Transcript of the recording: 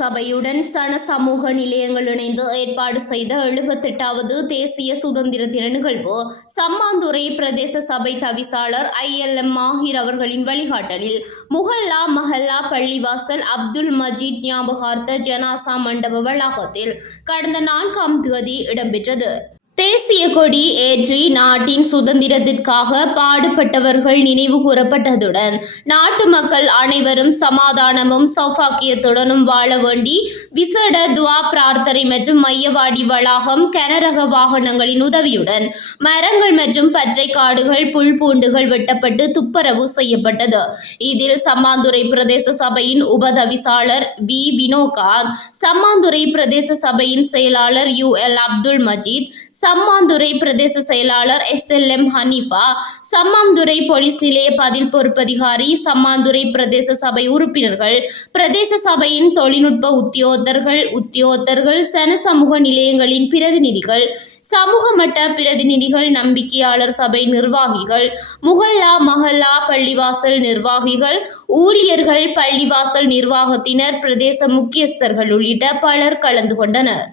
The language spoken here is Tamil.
சபையுடன் சன சமூக நிலையங்கள் இணைந்து ஏற்பாடு செய்த எழுபத்தெட்டாவது தேசிய சுதந்திர தின நிகழ்வு. சம்மாந்துறை பிரதேச சபை தவிசாளர் ஐஎல்எம் மாஹிர் அவர்களின் வழிகாட்டலில் முஹல்லா மஹல்லா பள்ளிவாசல் அப்துல் மஜீத் ஞாபகார்த்த ஜனாசா மண்டப வளாகத்தில் கடந்த நான்காம் தேதி இடம்பெற்றது. தேசிய கொடி ஏற்றி நாட்டின் சுதந்திரத்திற்காக பாடுபட்டவர்கள் நினைவு கூறப்பட்டதுடன் நாட்டு மக்கள் அனைவரும் சமாதானமும் சௌபாக்கியத்துடனும் வாழ வேண்டி விசேட துவா பிரார்த்தனை மற்றும் மையவாடி வளாகம் கனரக வாகனங்களின் உதவியுடன் மரங்கள் மற்றும் பற்றை காடுகள் புல் பூண்டுகள் வெட்டப்பட்டு துப்புரவு செய்யப்பட்டது. இதில் சம்மாந்துறை பிரதேச சபையின் உபதவிசாளர் வி. வினோகாக் சம்மாந்துறை பிரதேச சபையின் செயலாளர் யு. எல். அப்துல் மஜீத் சம்மாந்துறை பிரதேச செயலாளர் S L M Hanifa Sammanthurai police நிலைய பதில் பொறுப்பதிகாரி சம்மாந்துறை பிரதேச சபை உறுப்பினர்கள் பிரதேச சபையின் தொழில்நுட்ப உத்தியோகத்தர்கள் உத்தியோகத்தர்கள் சன சமூக நிலையங்களின் பிரதிநிதிகள் சமூக மட்ட பிரதிநிதிகள் நம்பிக்கையாளர் சபை நிர்வாகிகள் முகல்லா மஹல்லா பள்ளிவாசல் நிர்வாகிகள் ஊழியர்கள் பள்ளிவாசல் நிர்வாகத்தினர் பிரதேச முக்கியஸ்தர்கள் உள்ளிட்ட பலர் கலந்து கொண்டனர்.